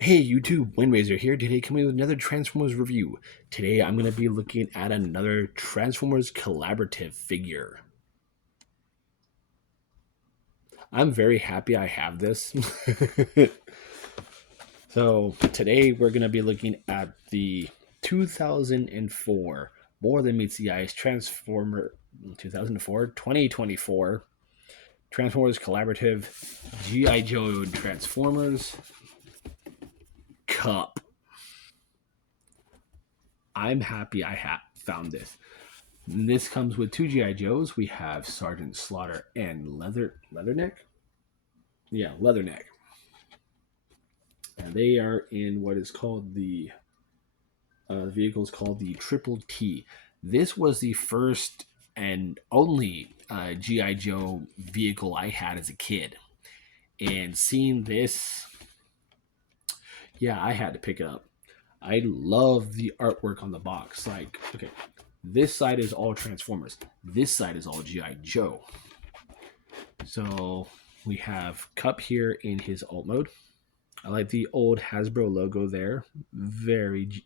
Hey YouTube, Windraiser here. Today coming with another Transformers review. Today I'm going to be looking at another Transformers collaborative figure. I'm very happy I have this. So today we're going to be looking at the 2004 More Than Meets the Eyes Transformer 2024 Transformers collaborative G.I. Joe Transformers Cup. I'm happy I have found this. This comes with two GI Joes. We have Sergeant Slaughter and Leatherneck. Yeah, Leatherneck, and they are in what is called the vehicle is called the Triple T. This was the first and only GI Joe vehicle I had as a kid, and seeing this, yeah, I had to pick it up. I love the artwork on the box. Like, okay, this side is all Transformers. This side is all GI Joe. So we have Cup here in his alt mode. I like the old Hasbro logo there. Very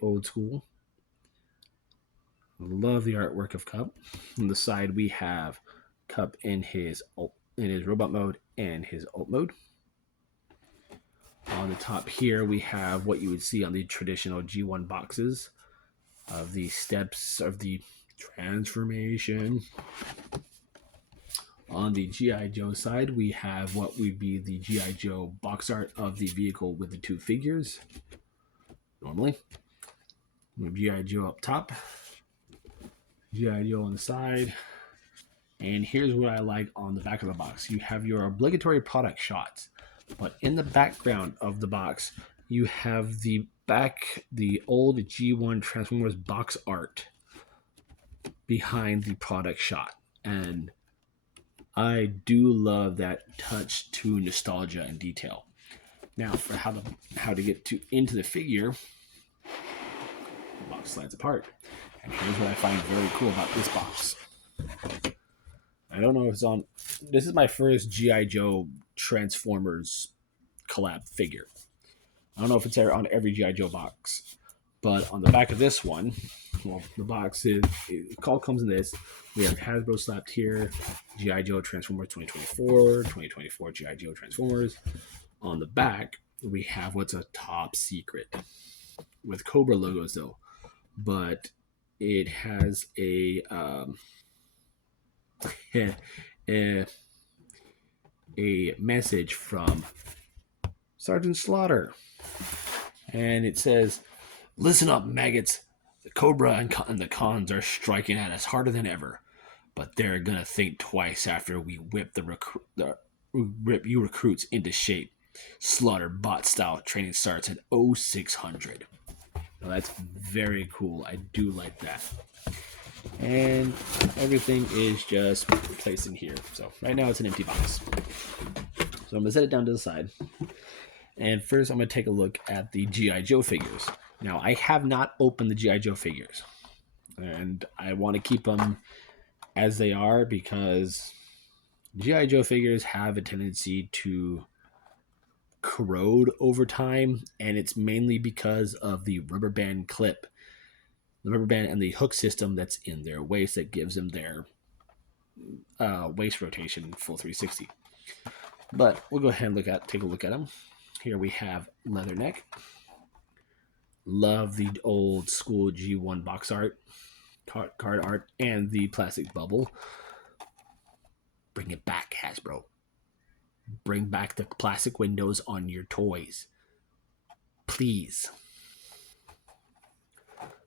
old school. Love the artwork of Cup. On the side we have Cup in his robot mode and his alt mode. On the top here we have what you would see on the traditional G1 boxes of the steps of the transformation. On the G.I. Joe side, we have what would be the G.I. Joe box art of the vehicle with the two figures. Normally, we have G.I. Joe up top, G.I. Joe on the side. And here's what I like on the back of the box. You have your obligatory product shots, but in the background of the box, you have the old G1 Transformers box art behind the product shot. And I do love that touch to nostalgia and detail. Now, for how to get into the figure, the box slides apart. And here's what I find very cool about this box. I don't know if it's on. This is my first GI Joe Transformers collab figure. I don't know if it's there on every GI Joe box, but on the back of this one, well, the box is it all comes in this. We have Hasbro slapped here, GI Joe Transformers 2024 GI Joe Transformers. On the back, we have what's a top secret with Cobra logos though, but it has a a message from Sergeant Slaughter, and it says, "Listen up, maggots. The Cobra and the Cons are striking at us harder than ever, but they're gonna think twice after we rip you recruits into shape. Slaughter bot style training starts at 0600." Now that's very cool. I do like that. And everything is just placed in here. So right now it's an empty box. So I'm gonna set it down to the side. And first I'm gonna take a look at the G.I. Joe figures. Now I have not opened the G.I. Joe figures. And I want to keep them as they are because G.I. Joe figures have a tendency to corrode over time, and it's mainly because of the rubber band clip, the rubber band and the hook system that's in their waist that gives them their waist rotation full 360. But we'll go ahead and take a look at them. Here we have Leatherneck. Love the old school G1 box art, card art, and the plastic bubble. Bring it back, Hasbro. Bring back the plastic windows on your toys. Please.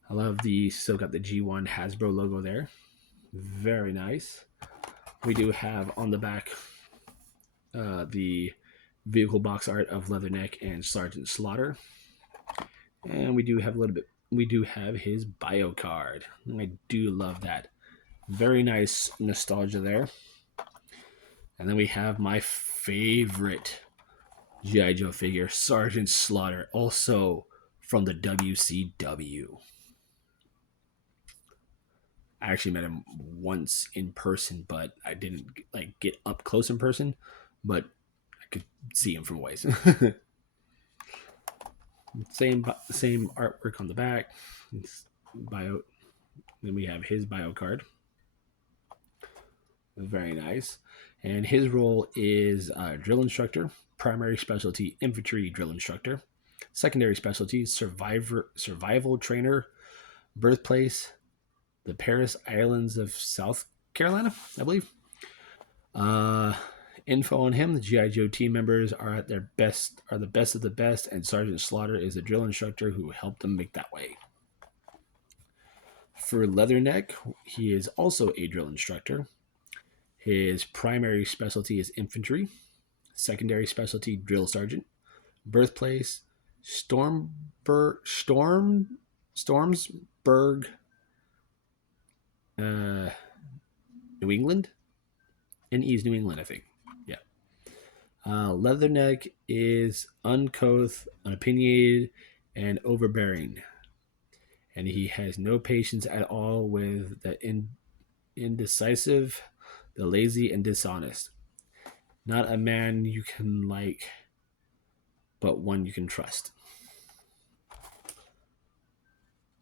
I love still got the G1 Hasbro logo there. Very nice. We do have on the back the vehicle box art of Leatherneck and Sergeant Slaughter. And we do have his bio card. I do love that. Very nice nostalgia there. And then we have my favorite G.I. Joe figure, Sergeant Slaughter, also from the WCW. I actually met him once in person, but I didn't get up close in person, but I could see him from ways. Same artwork on the back. It's bio. Then we have his bio card. Very nice. And his role is drill instructor, primary specialty infantry drill instructor, secondary specialty survival trainer, birthplace the Paris Islands of South Carolina, I believe. Uh, Info on him: the GI Joe team members are at their best, are the best of the best, and Sergeant Slaughter is a drill instructor who helped them make that way. For Leatherneck, he is also a drill instructor. His primary specialty is infantry, secondary specialty drill sergeant, birthplace Stormsburg, uh, New England, in East New England, I think. Yeah. Leatherneck is uncouth, unopinionated, and overbearing, and he has no patience at all with the indecisive, the lazy, and dishonest. Not a man you can like, but one you can trust.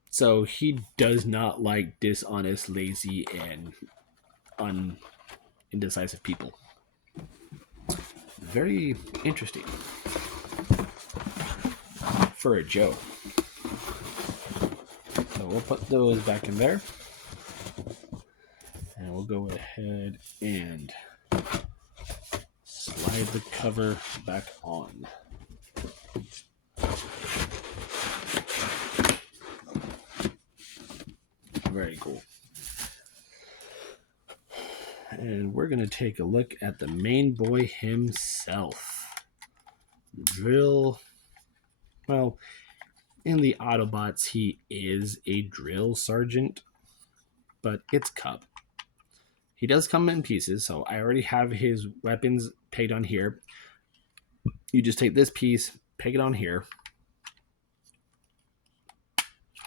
So he does not like dishonest, lazy, and indecisive people. Very interesting for a Joe. So we'll put those back in there. And we'll go ahead and slide the cover back on. Very cool. And we're going to take a look at the main boy himself. Drill. Well, in the Autobots, he is a drill sergeant, but it's Cub. He does come in pieces, so I already have his weapons pegged on here. You just take this piece, peg it on here,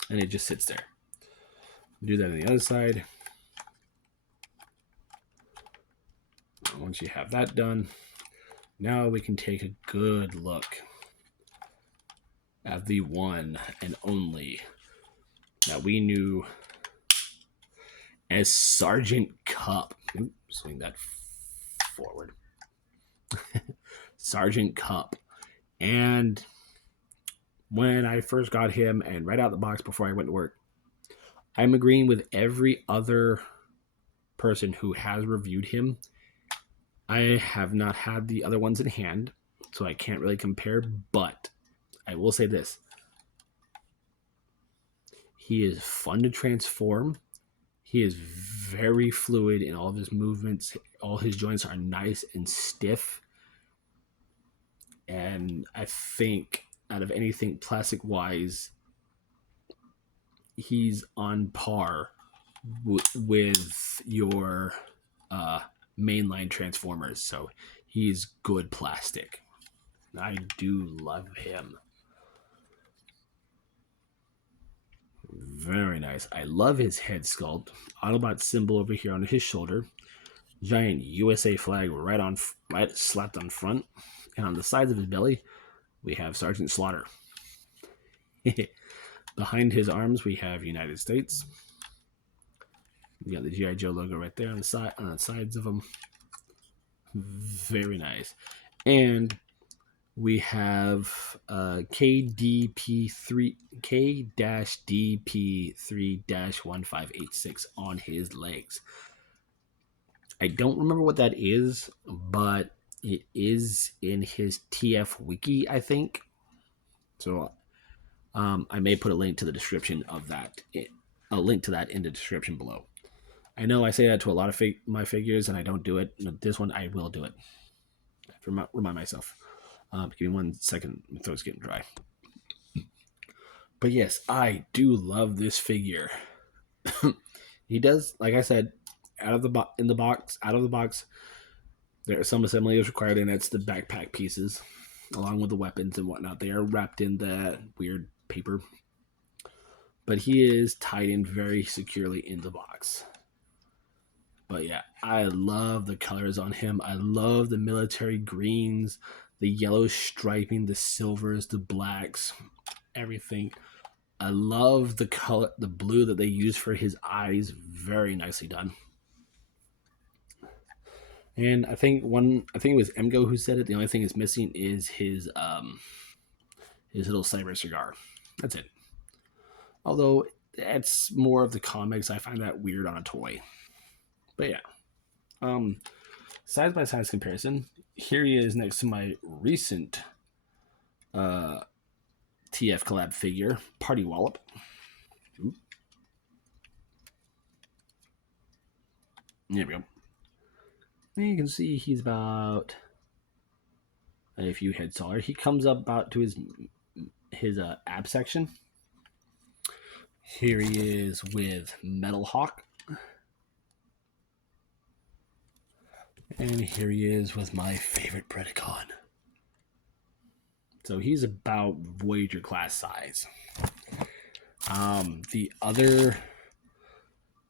and it just sits there. Do that on the other side. Once you have that done, now we can take a good look at the one and only that we knew as Sergeant Cup. Swing that forward. Sergeant Cup. And when I first got him and right out the box before I went to work, I'm agreeing with every other person who has reviewed him. I have not had the other ones in hand, so I can't really compare, but I will say this. He is fun to transform. He is very fluid in all of his movements. All his joints are nice and stiff. And I think out of anything plastic-wise, he's on par with your mainline Transformers. So he's good plastic. I do love him. Very nice. I love his head sculpt. Autobot symbol over here on his shoulder. Giant USA flag right slapped on front. And on the sides of his belly, we have Sergeant Slaughter. Behind his arms, we have United States. We got the G.I. Joe logo right there on the sides of them. Very nice. And we have K-DP3-1586 on his legs. I don't remember what that is, but it is in his TF wiki, I think. So I may put a link to the description of that. A link to that in the description below. I know I say that to a lot of my figures, and I don't do it. This one, I will do it. I have to remind myself. Give me 1 second. My throat's getting dry. But yes, I do love this figure. He does, like I said, out of the box, there are some assemblies required, and that's the backpack pieces, along with the weapons and whatnot. They are wrapped in that weird paper. But he is tied in very securely in the box. But yeah, I love the colors on him. I love the military greens, the yellow striping, the silvers, the blacks. everything. I love the color, the blue that they use for his eyes. Very nicely done. And I think it was Emgo who said it. The only thing is missing is his little cyber cigar. That's it. Although it's more of the comics, I find that weird on a toy. But yeah, size by size comparison. Here he is next to my recent uh, TF collab figure, Party Wallop. Ooh. There we go. And you can see he's about a few heads taller. He comes up about to his ab section. Here he is with Metal Hawk. And here he is with my favorite Predacon. So he's about Voyager class size. The other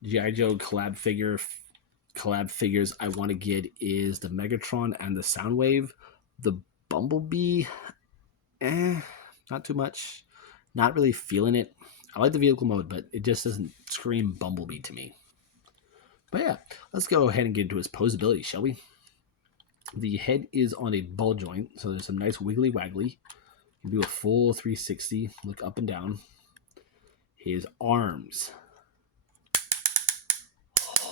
G.I.Joe collab figures I want to get is the Megatron and the Soundwave. The Bumblebee, not too much. Not really feeling it. I like the vehicle mode, but it just doesn't scream Bumblebee to me. But yeah, let's go ahead and get into his posability, shall we? The head is on a ball joint, so there's some nice wiggly waggly. You can do a full 360, look up and down. His arms. Oh,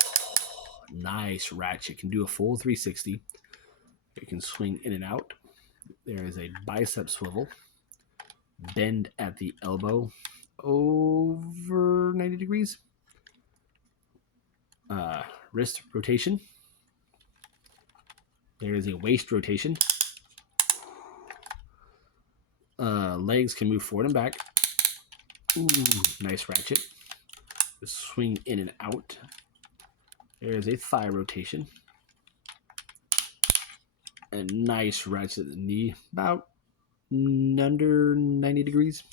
nice ratchet. Can do a full 360. You can swing in and out. There is a bicep swivel. Bend at the elbow over 90 degrees. Wrist rotation. There is a waist rotation. Legs can move forward and back. Ooh, nice ratchet. Swing in and out. There is a thigh rotation. A nice ratchet at the knee, about under 90 degrees.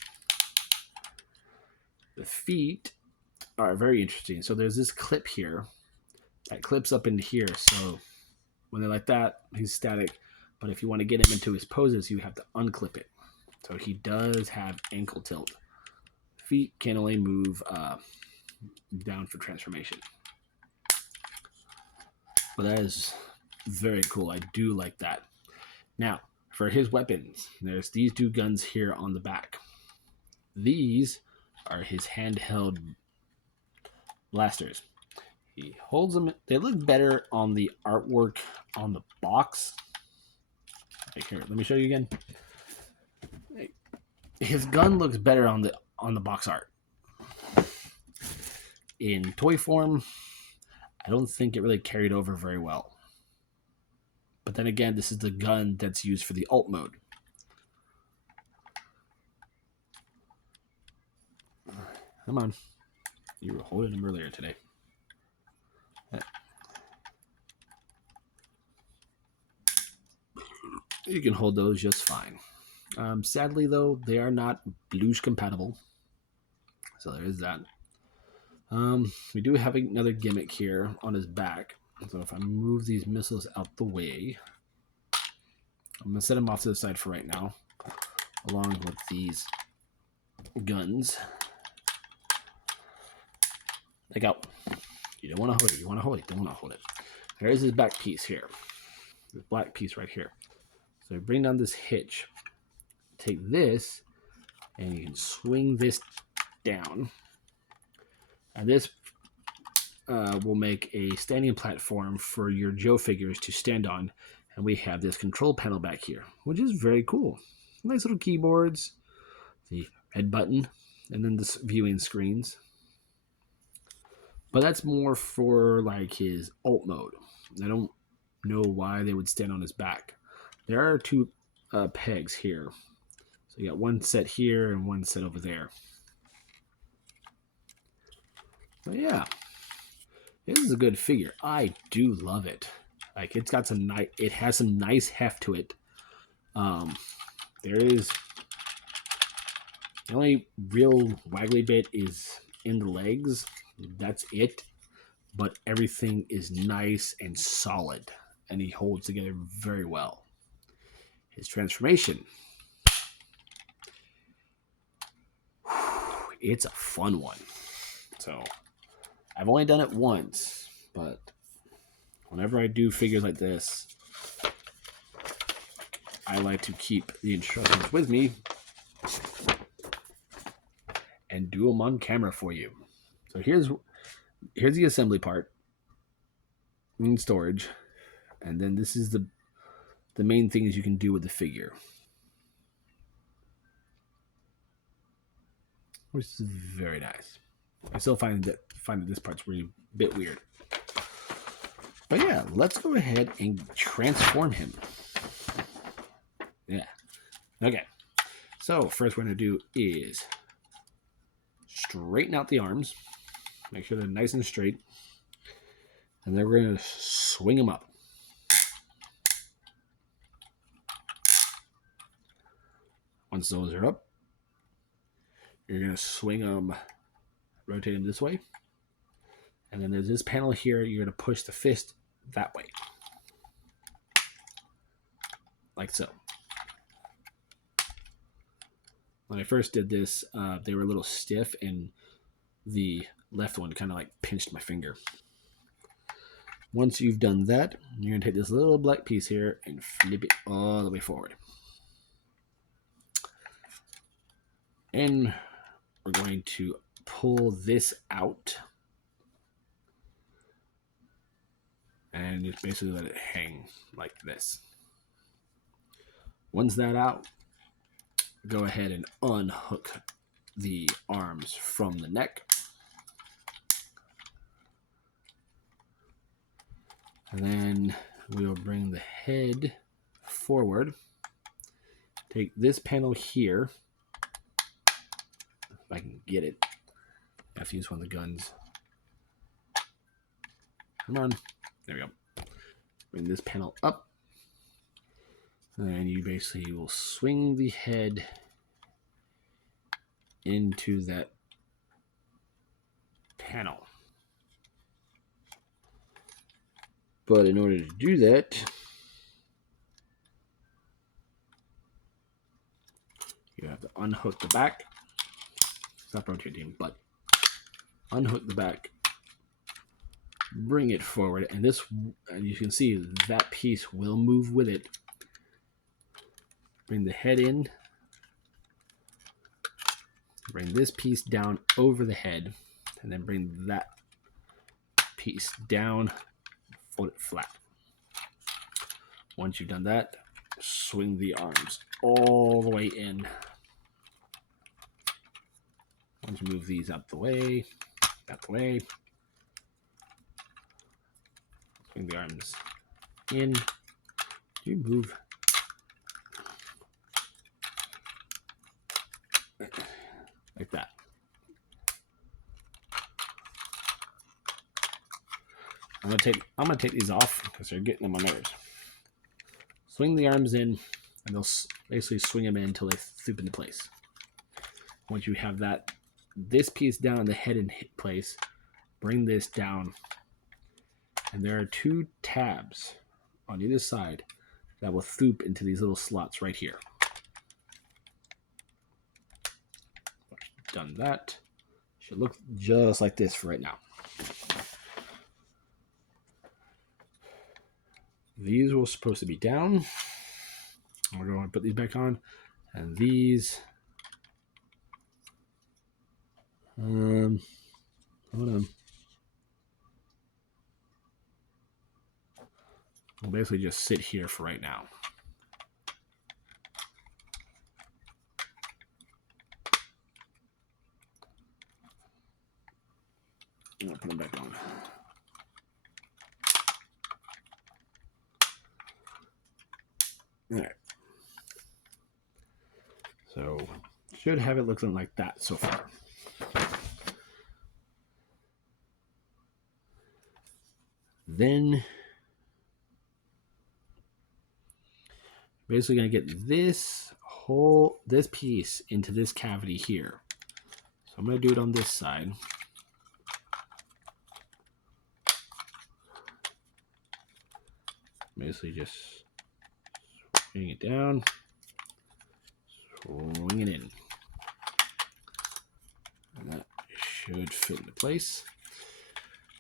The feet are very interesting. So there's this clip here that clips up into here. So when they're like that, he's static. But if you want to get him into his poses, you have to unclip it. So he does have ankle tilt. Feet can only move down for transformation. But that is very cool. I do like that. Now, for his weapons, there's these two guns here on the back. These are his handheld blasters. He holds them. They look better on the artwork on the box. Right here, let me show you again. His gun looks better on the box art. In toy form, I don't think it really carried over very well. But then again, this is the gun that's used for the alt mode. Come on. You were holding him earlier today. You can hold those just fine. Sadly, though, they are not Blues compatible. So there is that. We do have another gimmick here on his back. So if I move these missiles out the way, I'm going to set them off to the side for right now, along with these guns. Like out. You don't want to hold it. You want to hold it. Don't want to hold it. There is his back piece here. This black piece right here. So bring down this hitch. Take this, and you can swing this down. And this will make a standing platform for your Joe figures to stand on. And we have this control panel back here, which is very cool. Nice little keyboards, the red button, and then the viewing screens. But that's more for like his alt mode. I don't know why they would stand on his back. There are two pegs here. So you got one set here and one set over there. But yeah, this is a good figure. I do love it. Like it has some nice heft to it. There is the only real waggly bit is in the legs. That's it. But everything is nice and solid, and he holds together very well. His transformation. it's a fun one. So I've only done it once, but whenever I do figures like this, I like to keep the instructions with me and do them on camera for you. So here's the assembly part in storage, and then this is the main things you can do with the figure, which is very nice. I still find that this part's really a bit weird, but yeah, let's go ahead and transform him. Yeah. Okay. So first we're going to do is straighten out the arms, make sure they're nice and straight, and then we're going to swing them up. Once those are up, you're going to swing them, rotate them this way, and then there's this panel here. You're going to push the fist that way, like so. When I first did this, they were a little stiff, and the left one kind of like pinched my finger. Once you've done that, you're going to take this little black piece here and flip it all the way forward. And we're going to pull this out and just basically let it hang like this. Once that's out, go ahead and unhook the arms from the neck. And then we'll bring the head forward. Take this panel here. If I can get it. I have to use one of the guns. Come on. There we go. Bring this panel up. And you basically will swing the head into that panel. But in order to do that, you have to unhook the back. Stop rotating, but unhook the back, bring it forward, and you can see that piece will move with it. Bring the head in, bring this piece down over the head, and then bring that piece down, fold it flat. Once you've done that, swing the arms all the way in. Once you move these out the way, swing the arms in. You move like that. I'm gonna take these off because they're getting on my nerves. Swing the arms in, and they'll basically swing them in until they flip into place. Once you have this piece down, the head in place, bring this down, and there are 2 tabs on either side that will loop into these little slots right here. Done that. Should look just like this for right now. These were supposed to be down. We're going to put these back on, and these. Hold on. We'll basically just sit here for right now. I'm going to put them back on. All right. So, should have it looking like that so far. Then, basically going to get this piece into this cavity here. So I'm going to do it on this side. Basically just swing it down, swing it in. should fit into place.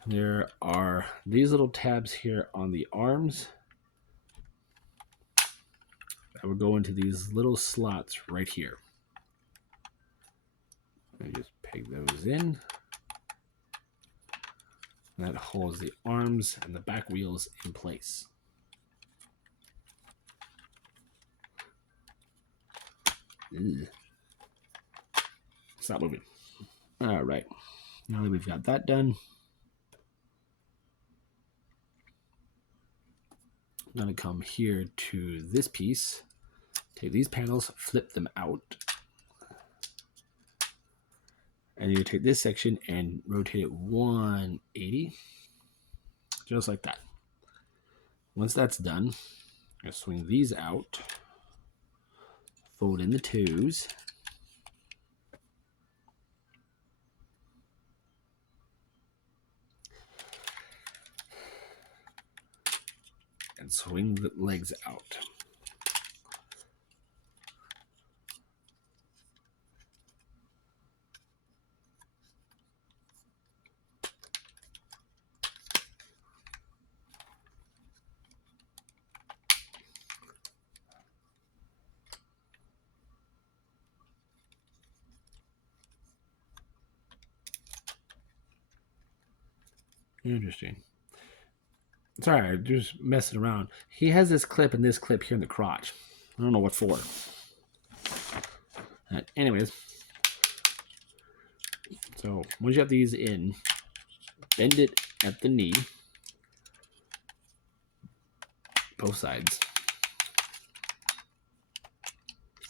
There are these little tabs here on the arms that will go into these little slots right here. I just peg those in. And that holds the arms and the back wheels in place. Ugh. Stop moving. All right. Now that we've got that done, I'm going to come here to this piece, take these panels, flip them out, and you take this section and rotate it 180, just like that. Once that's done, I'm going to swing these out, fold in the twos, and swing the legs out. Interesting. Sorry, I'm just messing around. He has this clip and this clip here in the crotch. I don't know what for. Anyways, so once you have these in, bend it at the knee, both sides.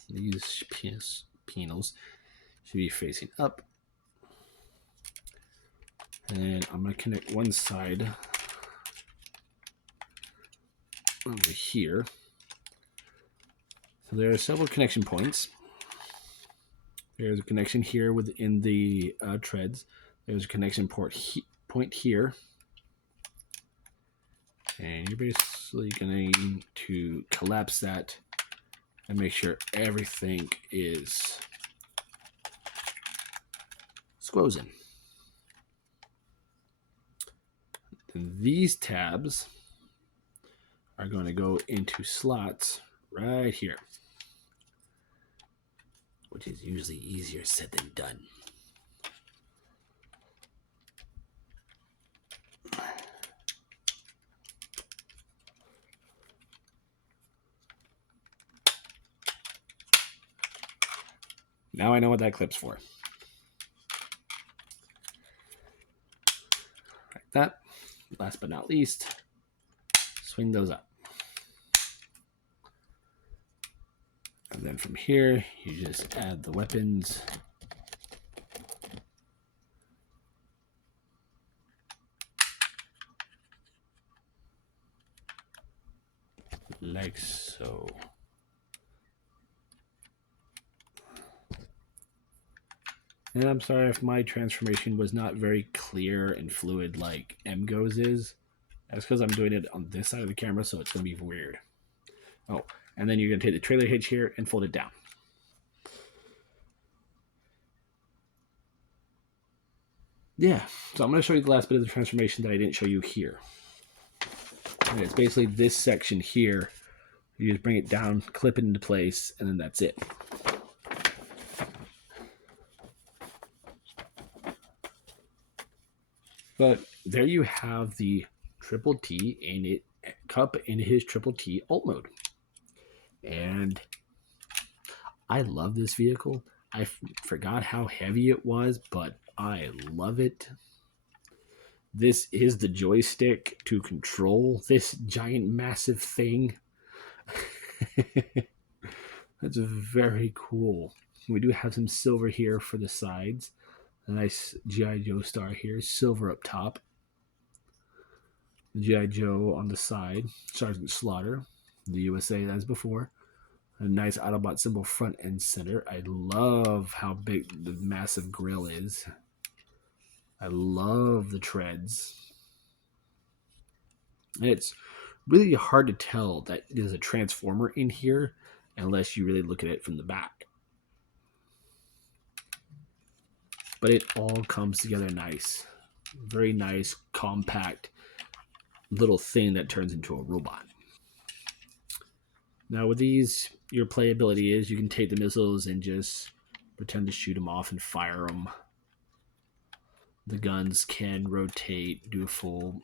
These panels should be facing up. And I'm going to connect one side over here. So there are several connection points. There's a connection here within the treads. There's a connection point here. And you're basically going to collapse that and make sure everything is squozen. And these tabs are going to go into slots right here, which is usually easier said than done. Now I know what that clip's for. Like that. Last but not least, swing those up. And then from here, you just add the weapons. Like so. And I'm sorry if my transformation was not very clear and fluid like MGo's is. That's because I'm doing it on this side of the camera, so it's going to be weird. Oh, and then you're going to take the trailer hitch here and fold it down. Yeah, so I'm going to show you the last bit of the transformation that I didn't show you here. And it's basically this section here. You just bring it down, clip it into place, and then that's it. But there you have the Triple T in it cup in his Triple T alt mode. And I love this vehicle. I forgot how heavy it was, but I love it. This is the joystick to control this giant, massive thing. That's very cool. We do have some silver here for the sides. A nice G.I.Joe star here, silver up top. The G.I. Joe on the side, Sergeant Slaughter, the USA as before. A nice Autobot symbol front and center. I love how big the massive grill is. I love the treads. And it's really hard to tell that there's a transformer in here unless you really look at it from the back. but it all comes together nice. Very nice, compact little thing that turns into a robot. Now with these, your playability is you can take the missiles and just pretend to shoot them off and fire them. The guns can rotate, do a full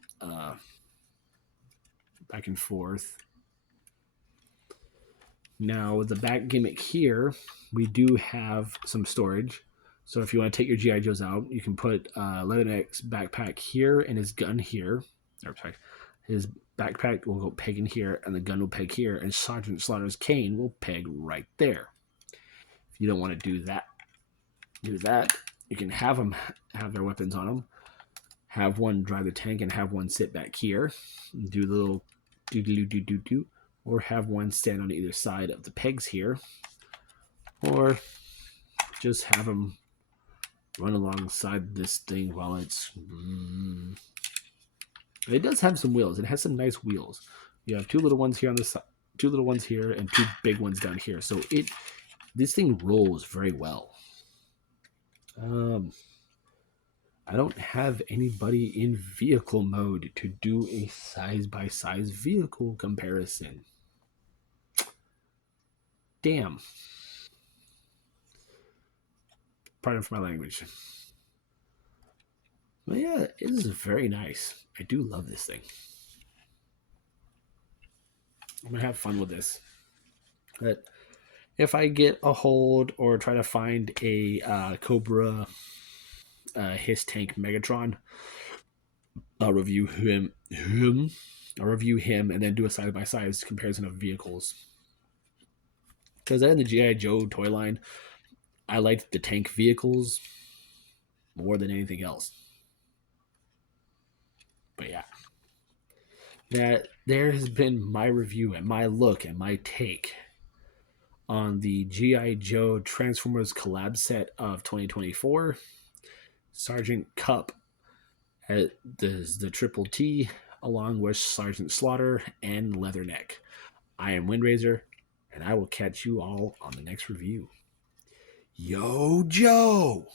back and forth. Now with the back gimmick here, we do have some storage. So if you want to take your G.I. Joes out, you can put Leatherneck's backpack here and his gun here. Or sorry, his backpack will go peg in here, and the gun will peg here, and Sergeant Slaughter's cane will peg right there. If you don't want to do that, you can have them have their weapons on them. Have one drive the tank and have one sit back here and do the little do, or have one stand on either side of the pegs here, or just have them run alongside this thing while it's. It does have some wheels. It has some nice wheels. You have two little ones here on the side, two little ones here, and two big ones down here. So this thing rolls very well. I don't have anybody in vehicle mode to do a size by size vehicle comparison. Damn. Pardon for my language. But yeah, it is very nice. I do love this thing. I'm gonna have fun with this. But if I get a hold or try to find a Cobra his tank Megatron, I'll review him. I'll review him and then do a side by side comparison of vehicles. Because in the G.I. Joe toy line, I liked the tank vehicles more than anything else. But yeah, that there has been my review and my look and my take on the G.I. Joe Transformers collab set of 2024. Sergeant Cup at the Triple T, along with Sergeant Slaughter and Leatherneck. I am Windraiser, and I will catch you all on the next review. Yo, Joe!